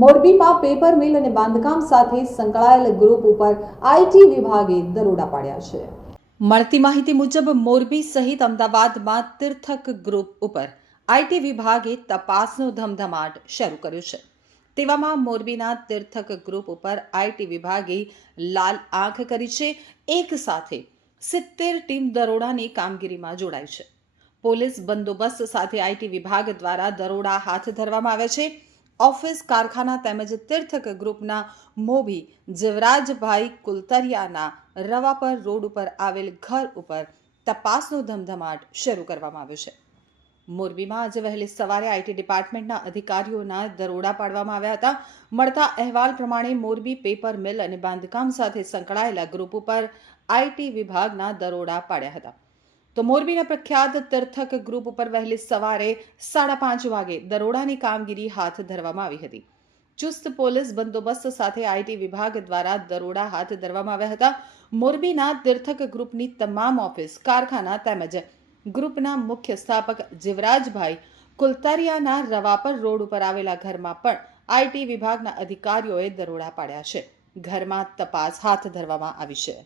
મોરબીમાં paper mill અને બાંધકામ સાથે સંકળાયેલ ગ્રુપ ઉપર આઈટી વિભાગે દરોડા પાડ્યા છે. મળતી માહિતી મુજબ, મોરબી સહિત અમદાવાદમાં તીર્થક ગ્રુપ ઉપર આઈટી વિભાગે તપાસનો ધમધમાટ શરૂ કર્યો છે. તેવામાં મોરબીના તીર્થક ગ્રુપ ઉપર આઈટી વિભાગે લાલ આંખ કરી છે. એક સાથે સિત્તેર ટીમ દરોડાની કામગીરીમાં જોડાઈ છે. પોલીસ બંદોબસ્ત સાથે આઈટી વિભાગ દ્વારા દરોડા હાથ ધરવામાં આવ્યા છે. ઓફિસ, કારખાના તેમજ તીર્થક ગ્રુપના મોભી જીવરાજભાઈ કુલતરિયાના રવાપર રોડ ઉપર આવેલ ઘર ઉપર તપાસનો ધમધમાટ શરૂ કરવામાં આવ્યો છે. મોરબીમાં આજે વહેલી સવારે આઈટી ડિપાર્ટમેન્ટના અધિકારીઓના દરોડા પાડવામાં આવ્યા હતા. મળતા અહેવાલ પ્રમાણે મોરબી પેપર મિલ અને બાંધકામ સાથે સંકળાયેલા ગ્રુપ ઉપર આઈટી વિભાગના દરોડા પાડ્યા હતા. તો મોરબીના પ્રખ્યાત તીર્થક ગ્રુપ ઉપર વહેલી સવારે સાડા પાંચ વાગે દરોડાની કામગીરી હાથ ધરવામાં આવી હતી. ચુસ્ત પોલીસ બંદોબસ્ત સાથે આઈટી વિભાગ દ્વારા દરોડા હાથ ધરવામાં આવ્યા હતા. મોરબીના તીર્થક ગ્રુપની તમામ ઓફિસ, કારખાના તેમજ ગ્રુપના મુખ્ય સ્થાપક જીવરાજભાઈ કુલતારિયાના રવાપર રોડ ઉપર આવેલા ઘરમાં પણ આઈટી વિભાગના અધિકારીઓએ દરોડા પાડ્યા છે. ઘરમાં તપાસ હાથ ધરવામાં આવી છે.